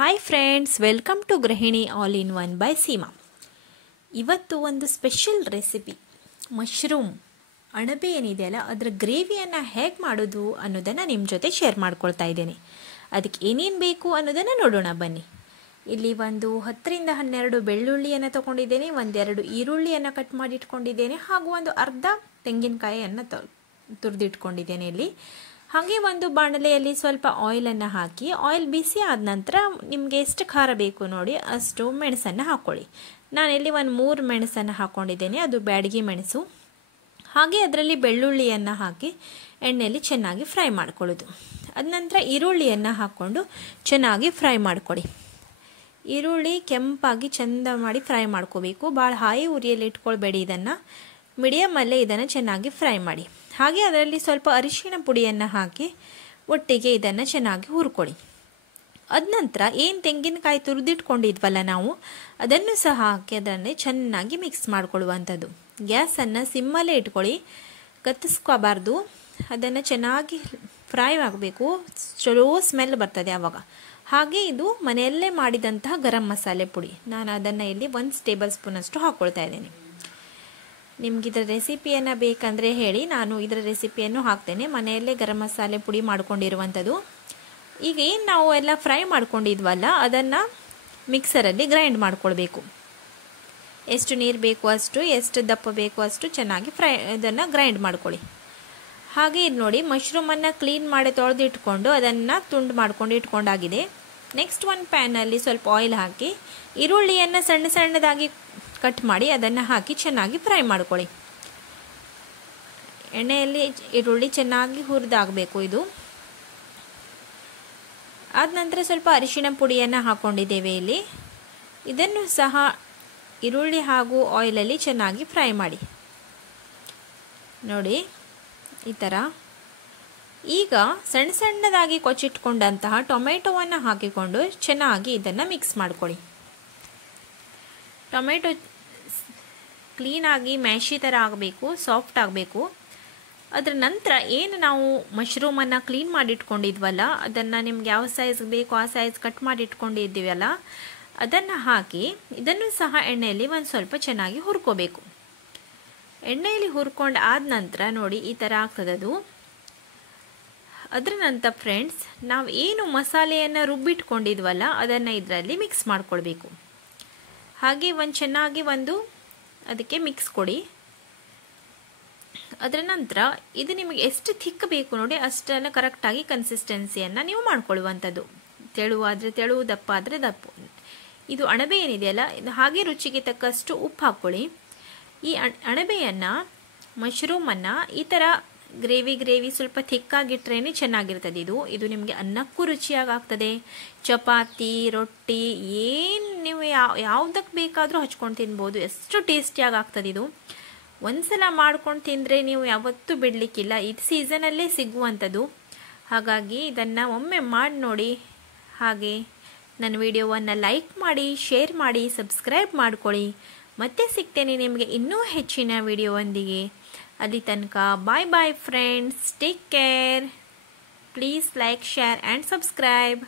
Hi friends, welcome to ಗೃಹಿಣಿ all in one by Seema. ಇವತ್ತು ಒಂದು ಸ್ಪೆಷಲ್ ರೆಸಿಪಿ ಮಶ್ರೂಮ್ ಅಣಬೆ ಏನಿದೆಯಲ್ಲ ಅದರ ಗ್ರೇವಿಯನ್ನು ಹೇಗೆ ಮಾಡೋದು ಅನ್ನೋದನ್ನು ನಿಮ್ಮ ಜೊತೆ ಶೇರ್ ಮಾಡ್ಕೊಳ್ತಾ ಇದ್ದೇನೆ. ಅದಕ್ಕೆ ಏನೇನು ಬೇಕು ಅನ್ನೋದನ್ನು ನೋಡೋಣ ಬನ್ನಿ. ಇಲ್ಲಿ ಒಂದು 10ರಿಂದ 12 ಬೆಳ್ಳುಳ್ಳಿಯನ್ನು ತೊಗೊಂಡಿದ್ದೇನೆ, ಒಂದೆರಡು ಈರುಳ್ಳಿಯನ್ನು ಕಟ್ ಮಾಡಿ ಇಟ್ಕೊಂಡಿದ್ದೇನೆ, ಹಾಗೂ ಒಂದು ಅರ್ಧ ತೆಂಗಿನಕಾಯಿಯನ್ನು ತುರಿದಿಟ್ಕೊಂಡಿದ್ದೇನೆ. ಇಲ್ಲಿ ಹಾಗೆ ಒಂದು ಬಾಣಲೆಯಲ್ಲಿ ಸ್ವಲ್ಪ ಆಯಿಲನ್ನು ಹಾಕಿ, ಆಯಿಲ್ ಬಿಸಿ ಆದ ನಂತರ ನಿಮಗೆ ಎಷ್ಟು ಖಾರ ಬೇಕು ನೋಡಿ ಅಷ್ಟು ಮೆಣಸನ್ನು ಹಾಕ್ಕೊಳ್ಳಿ. ನಾನಿಲ್ಲಿ ಒಂದು 3 ಮೆಣಸನ್ನು ಹಾಕ್ಕೊಂಡಿದ್ದೇನೆ, ಅದು ಬ್ಯಾಡಗಿ ಮೆಣಸು. ಹಾಗೆ ಅದರಲ್ಲಿ ಬೆಳ್ಳುಳ್ಳಿಯನ್ನು ಹಾಕಿ ಎಣ್ಣೆಯಲ್ಲಿ ಚೆನ್ನಾಗಿ ಫ್ರೈ ಮಾಡ್ಕೊಳ್ಳೋದು. ಅದ ನಂತರ ಈರುಳ್ಳಿಯನ್ನು ಹಾಕ್ಕೊಂಡು ಚೆನ್ನಾಗಿ ಫ್ರೈ ಮಾಡ್ಕೊಳ್ಳಿ. ಈರುಳ್ಳಿ ಕೆಂಪಾಗಿ ಚೆಂದ ಮಾಡಿ ಫ್ರೈ ಮಾಡ್ಕೋಬೇಕು. ಭಾಳ ಹಾಯಿ ಉರಿಯಲ್ಲಿ ಇಟ್ಕೊಳ್ಬೇಡಿ, ಇದನ್ನು ಮೀಡಿಯಮಲ್ಲೇ ಇದನ್ನು ಚೆನ್ನಾಗಿ ಫ್ರೈ ಮಾಡಿ. ಹಾಗೆ ಅದರಲ್ಲಿ ಸ್ವಲ್ಪ ಅರಿಶಿಣ ಪುಡಿಯನ್ನು ಹಾಕಿ ಒಟ್ಟಿಗೆ ಇದನ್ನು ಚೆನ್ನಾಗಿ ಹುರ್ಕೊಳ್ಳಿ. ಅದ ನಂತರ ಏನು ತೆಂಗಿನಕಾಯಿ ತುರಿದಿಟ್ಕೊಂಡಿದ್ವಲ್ಲ ನಾವು, ಅದನ್ನು ಸಹ ಹಾಕಿ ಅದನ್ನೇ ಚೆನ್ನಾಗಿ ಮಿಕ್ಸ್ ಮಾಡ್ಕೊಳ್ಳುವಂಥದ್ದು. ಗ್ಯಾಸನ್ನು ಸಿಮ್ಮಲ್ಲೇ ಇಟ್ಕೊಳ್ಳಿ, ಕತ್ತಿಸ್ಕೋಬಾರ್ದು. ಅದನ್ನು ಚೆನ್ನಾಗಿ ಫ್ರೈ ಆಗಬೇಕು, ಚಲೋ ಸ್ಮೆಲ್ ಬರ್ತದೆ ಆವಾಗ. ಹಾಗೆ ಇದು ಮನೆಯಲ್ಲೇ ಮಾಡಿದಂತಹ ಗರಂ ಮಸಾಲೆ ಪುಡಿ, ನಾನು ಅದನ್ನು ಇಲ್ಲಿ 1 ಟೇಬಲ್ ಸ್ಪೂನ್ ಅಷ್ಟು ಹಾಕ್ಕೊಳ್ತಾ ಇದ್ದೇನೆ. ನಿಮ್ಗೆ ಇದರ ರೆಸಿಪಿಯನ್ನು ಬೇಕಂದರೆ ಹೇಳಿ, ನಾನು ಇದರ ರೆಸಿಪಿಯನ್ನು ಹಾಕ್ತೇನೆ. ಮನೆಯಲ್ಲೇ ಗರಂ ಮಸಾಲೆ ಪುಡಿ ಮಾಡ್ಕೊಂಡಿರುವಂಥದ್ದು. ಈಗ ಏನು ನಾವು ಎಲ್ಲ ಫ್ರೈ ಮಾಡ್ಕೊಂಡಿದ್ವಲ್ಲ ಅದನ್ನು ಮಿಕ್ಸರಲ್ಲಿ ಗ್ರೈಂಡ್ ಮಾಡ್ಕೊಳ್ಬೇಕು. ಎಷ್ಟು ನೀರು ಬೇಕು ಅಷ್ಟು, ಎಷ್ಟು ದಪ್ಪ ಬೇಕು ಅಷ್ಟು ಚೆನ್ನಾಗಿ ಇದನ್ನು ಗ್ರೈಂಡ್ ಮಾಡ್ಕೊಳ್ಳಿ. ಹಾಗೆ ಇದು ನೋಡಿ, ಮಶ್ರೂಮನ್ನು ಕ್ಲೀನ್ ಮಾಡಿ ತೊಳೆದಿಟ್ಕೊಂಡು ಅದನ್ನು ತುಂಡು ಮಾಡ್ಕೊಂಡು ಇಟ್ಕೊಂಡಾಗಿದೆ. ನೆಕ್ಸ್ಟ್ ಒಂದು ಪ್ಯಾನಲ್ಲಿ ಸ್ವಲ್ಪ ಆಯಿಲ್ ಹಾಕಿ ಈರುಳ್ಳಿಯನ್ನು ಸಣ್ಣ ಸಣ್ಣದಾಗಿ ಕಟ್ ಮಾಡಿ ಅದನ್ನು ಹಾಕಿ ಚೆನ್ನಾಗಿ ಫ್ರೈ ಮಾಡ್ಕೊಳ್ಳಿ. ಎಣ್ಣೆಯಲ್ಲಿ ಈರುಳ್ಳಿ ಚೆನ್ನಾಗಿ ಹುರಿದಾಗಬೇಕು ಇದು. ಆದ ನಂತರ ಸ್ವಲ್ಪ ಅರಿಶಿಣ ಪುಡಿಯನ್ನು ಹಾಕ್ಕೊಂಡಿದ್ದೇವೆ ಇಲ್ಲಿ. ಇದನ್ನು ಸಹ ಈರುಳ್ಳಿ ಹಾಗೂ ಆಯಿಲಲ್ಲಿ ಚೆನ್ನಾಗಿ ಫ್ರೈ ಮಾಡಿ ನೋಡಿ ಈ ಥರ. ಈಗ ಸಣ್ಣ ಸಣ್ಣದಾಗಿ ಕೊಚ್ಚಿಟ್ಕೊಂಡಂತಹ ಟೊಮೆಟೊವನ್ನು ಹಾಕಿಕೊಂಡು ಚೆನ್ನಾಗಿ ಇದನ್ನು ಮಿಕ್ಸ್ ಮಾಡ್ಕೊಳ್ಳಿ. ಟೊಮೆಟೊ ಕ್ಲೀನಾಗಿ ಮ್ಯಾಶಿ ಥರ ಆಗಬೇಕು, ಸಾಫ್ಟ್ ಆಗಬೇಕು. ಅದರ ನಂತರ ಏನು ನಾವು ಮಶ್ರೂಮನ್ನು ಕ್ಲೀನ್ ಮಾಡಿ ಇಟ್ಕೊಂಡಿದ್ವಲ್ಲ, ಅದನ್ನು ನಿಮ್ಗೆ ಯಾವ ಸೈಜ್ ಬೇಕು ಆ ಸೈಜ್ ಕಟ್ ಮಾಡಿ ಇಟ್ಕೊಂಡಿದ್ದೀವಲ್ಲ, ಅದನ್ನು ಹಾಕಿ ಇದನ್ನು ಸಹ ಎಣ್ಣೆಯಲ್ಲಿ ಒಂದು ಸ್ವಲ್ಪ ಚೆನ್ನಾಗಿ ಹುರ್ಕೋಬೇಕು. ಎಣ್ಣೆಯಲ್ಲಿ ಹುರ್ಕೊಂಡು ಆದ ನಂತರ ನೋಡಿ ಈ ಥರ ಆಗ್ತದದು. ಅದರ ನಂತರ ಫ್ರೆಂಡ್ಸ್, ನಾವು ಏನು ಮಸಾಲೆಯನ್ನು ರುಬ್ಬಿಟ್ಕೊಂಡಿದ್ವಲ್ಲ ಅದನ್ನು ಇದರಲ್ಲಿ ಮಿಕ್ಸ್ ಮಾಡ್ಕೊಳ್ಬೇಕು. ಹಾಗೆ ಚೆನ್ನಾಗಿ ಅದಕ್ಕೆ ಮಿಕ್ಸ್ ಕೊಡಿ. ಅದರ ನಂತರ ಇದು ನಿಮಗೆ ಎಷ್ಟು ಥಿಕ್ ಬೇಕು ನೋಡಿ ಅಷ್ಟನ್ನು ಕರೆಕ್ಟಾಗಿ ಕನ್ಸಿಸ್ಟೆನ್ಸಿಯನ್ನು ನೀವು ಮಾಡ್ಕೊಳ್ಳುವಂಥದ್ದು. ತೆಳುವಾದರೆ ತೆಳು, ದಪ್ಪ ಆದರೆ ದಪ್ಪ. ಇದು ಅಣಬೆ ಏನಿದೆಯಲ್ಲ, ಇದು ಹಾಗೆ ರುಚಿಗೆ ತಕ್ಕಷ್ಟು ಉಪ್ಪು ಹಾಕ್ಕೊಳ್ಳಿ. ಈ ಅಣಬೆಯನ್ನು, ಮಶ್ರೂಮನ್ನು ಈ ಥರ ಗ್ರೇವಿ ಸ್ವಲ್ಪ ಥಿಕ್ಕಾಗಿಟ್ರೇನೆ ಚೆನ್ನಾಗಿರ್ತದೆ. ಇದು ನಿಮಗೆ ಅನ್ನಕ್ಕೂ ರುಚಿಯಾಗಿ ಆಗ್ತದೆ. ಚಪಾತಿ, ರೊಟ್ಟಿ ಏನು ನೀವು ಯಾವುದಕ್ಕೆ ಬೇಕಾದರೂ ಹಚ್ಕೊಂಡು ತಿನ್ಬೋದು. ಎಷ್ಟು ಟೇಸ್ಟಿಯಾಗಿ ಆಗ್ತದೆ ಇದು. ಒಂದ್ಸಲ ಮಾಡ್ಕೊಂಡು ತಿಂದರೆ ನೀವು ಯಾವತ್ತೂ ಬಿಡಲಿಕ್ಕಿಲ್ಲ. ಇದು ಸೀಸನಲ್ಲೇ ಸಿಗುವಂಥದ್ದು. ಹಾಗಾಗಿ ಇದನ್ನು ಒಮ್ಮೆ ಮಾಡಿ ನೋಡಿ. ಹಾಗೆ ನನ್ನ ವಿಡಿಯೋವನ್ನು ಲೈಕ್ ಮಾಡಿ, ಶೇರ್ ಮಾಡಿ, ಸಬ್ಸ್ಕ್ರೈಬ್ ಮಾಡ್ಕೊಳ್ಳಿ. ಮತ್ತೆ ಸಿಗ್ತೇನೆ ನಿಮಗೆ ಇನ್ನೂ ಹೆಚ್ಚಿನ ವಿಡಿಯೋವೊಂದಿಗೆ. ಅಲ್ಲಿ ತನಕ bye bye friends, take care. Please like, share and subscribe.